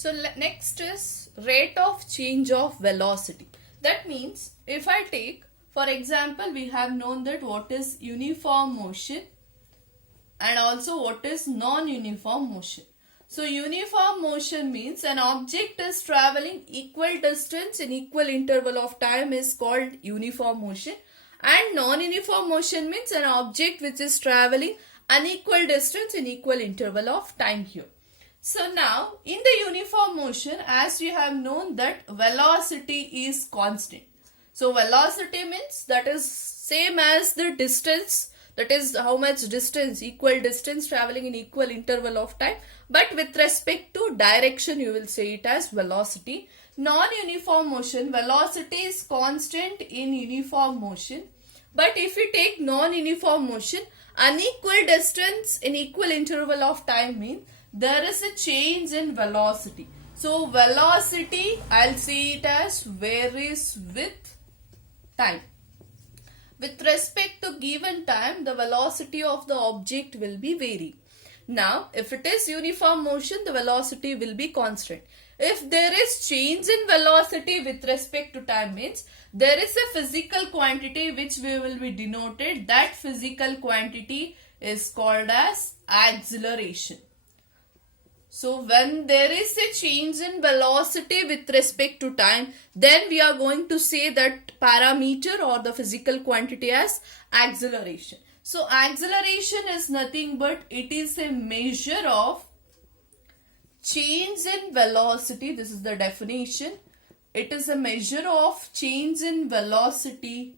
So next is rate of change of velocity. That means if I take, for example, we have known that what is uniform motion and also what is non-uniform motion. So uniform motion means an object is traveling equal distance in equal interval of time is called uniform motion, and non-uniform motion means an object which is traveling unequal distance in equal interval of time here. So now in the uniform motion, as we have known that velocity is constant. So velocity means that is same as the distance, that is how much distance, equal distance traveling in equal interval of time, but with respect to direction you will say it as velocity. Non-uniform motion, velocity is constant in uniform motion, but if we take non-uniform motion, unequal distance in equal interval of time means there is a change in velocity. So velocity, I'll say it as varies with time. With respect to given time, the velocity of the object will be varying. Now, if it is uniform motion, the velocity will be constant. If there is change in velocity with respect to time means there is a physical quantity which we will be denoted. That physical quantity is called as acceleration. So when there is a change in velocity with respect to time, then we are going to say that parameter or the physical quantity as acceleration. So acceleration is nothing but it is a measure of change in velocity. This is the definition. It is a measure of change in velocity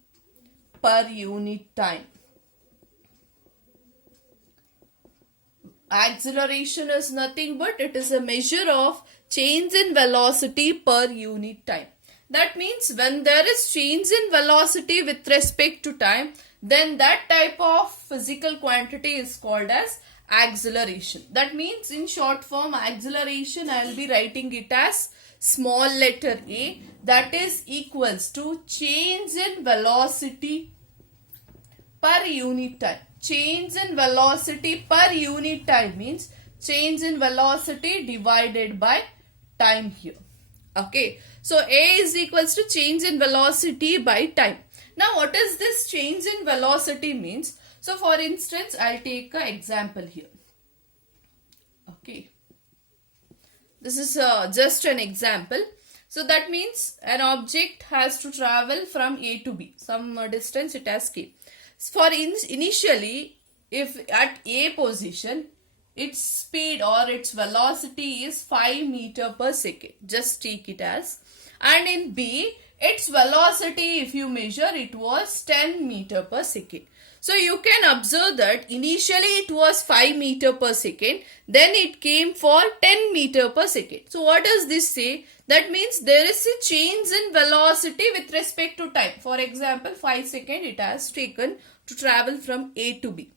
per unit time. Acceleration is nothing but it is a measure of change in velocity per unit time. That means when there is change in velocity with respect to time, then that type of physical quantity is called as acceleration. That means in short form, acceleration I will be writing it as small letter a, that is equals to change in velocity per unit time. Change in velocity per unit time means change in velocity divided by time here. Okay, so a is equals to change in velocity by time. Now what is this change in velocity means? So for instance, I'll take an example here. Okay, this is just an example. So that means an object has to travel from A to B, some distance it has k. For initially, if at A position, its speed or its velocity is 5 meter per second. Just take it as. And in B, its velocity, if you measure, it was 10 meter per second. So you can observe that initially it was 5 meter per second. Then it came for 10 meter per second. So what does this say? That means there is a change in velocity with respect to time. For example, 5 seconds it has taken to travel from A to B.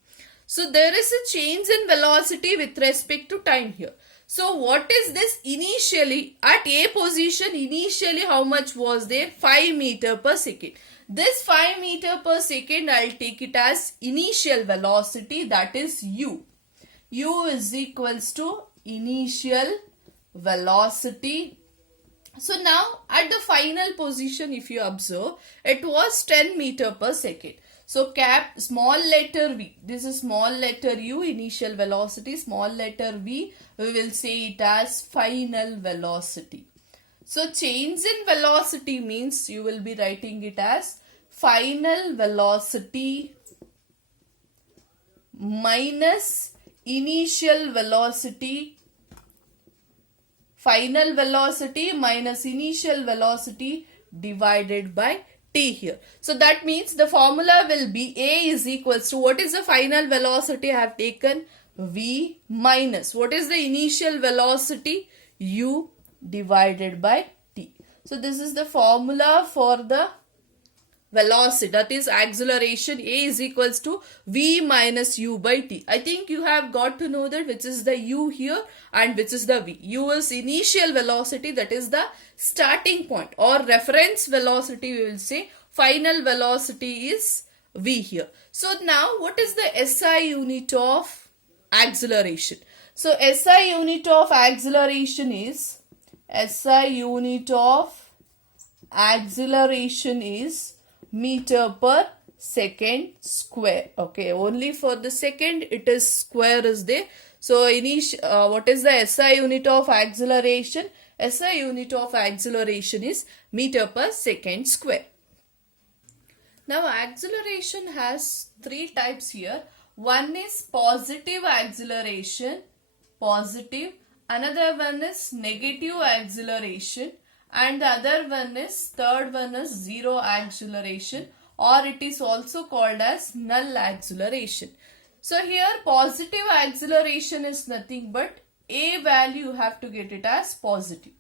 So there is a change in velocity with respect to time here. So what is this initially? At A position, initially how much was there? 5 meter per second. This 5 meter per second, I'll take it as initial velocity, that is u. U is equals to initial velocity. So now at the final position, if you observe, it was 10 meter per second. So cap small letter v, this is small letter u, initial velocity, small letter v, we will say it as final velocity. So change in velocity means you will be writing it as final velocity minus initial velocity, final velocity minus initial velocity divided by t here. So that means the formula will be A is equals to, what is the final velocity I have taken? V minus, what is the initial velocity? U divided by t. So this is the formula for the velocity, that is acceleration. A is equals to V minus U by T. I think you have got to know that which is the U here and which is the V. U is initial velocity, that is the starting point, or reference velocity we will say. Final velocity is V here. So now what is the SI unit of acceleration? So SI unit of acceleration is SI unit of acceleration is meter per second square. Okay, only for the second it is square is there. So what is the SI unit of acceleration? SI unit of acceleration is meter per second square. Now acceleration has three types here. One is positive acceleration, positive. Another one is negative acceleration. And the other one is, third one is zero acceleration, or it is also called as null acceleration. So here positive acceleration is nothing but A value, you have to get it as positive.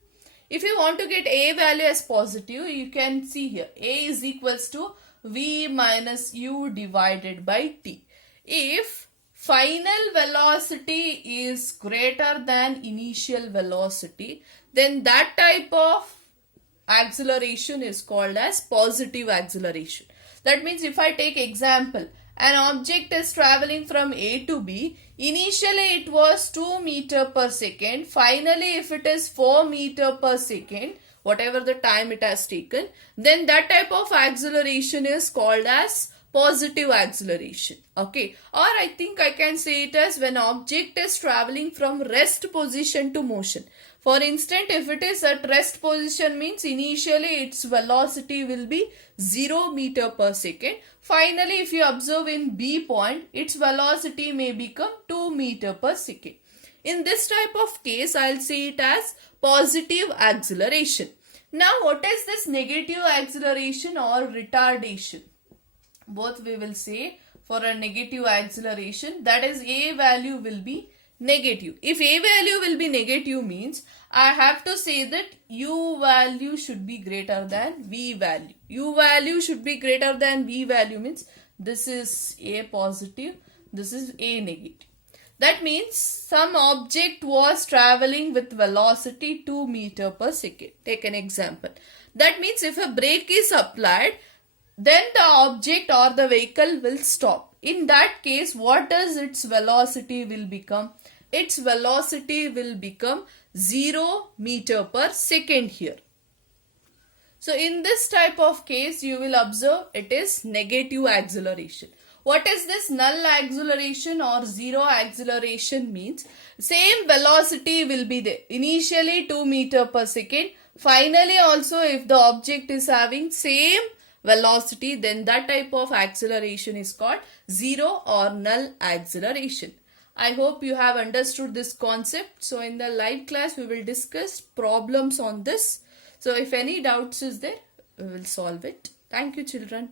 If you want to get A value as positive, you can see here A is equals to V minus U divided by T. If final velocity is greater than initial velocity, then that type of acceleration is called as positive acceleration. That means if I take example, an object is traveling from A to B. Initially it was 2 meter per second. Finally if it is 4 meter per second, whatever the time it has taken, then that type of acceleration is called as positive acceleration. Okay, or I think I can say it as when object is traveling from rest position to motion. For instance, if it is at rest position, means initially its velocity will be 0 meter per second. Finally, if you observe in B point, its velocity may become 2 meter per second. In this type of case, I'll say it as positive acceleration. Now, what is this negative acceleration or retardation? Both we will say. For a negative acceleration, that is A value will be negative. If A value will be negative means I have to say that U value should be greater than V value. U value should be greater than V value means this is A positive, this is A negative. That means some object was traveling with velocity 2 meter per second. Take an example. That means if a brake is applied, then the object or the vehicle will stop. In that case, what does its velocity will become? Its velocity will become 0 meter per second here. So in this type of case, you will observe it is negative acceleration. What is this null acceleration or zero acceleration means? Same velocity will be there. Initially 2 meter per second. Finally also if the object is having same velocity, then that type of acceleration is called zero or null acceleration. I hope you have understood this concept. So in the live class we will discuss problems on this. So if any doubts is there, we will solve it. Thank you children.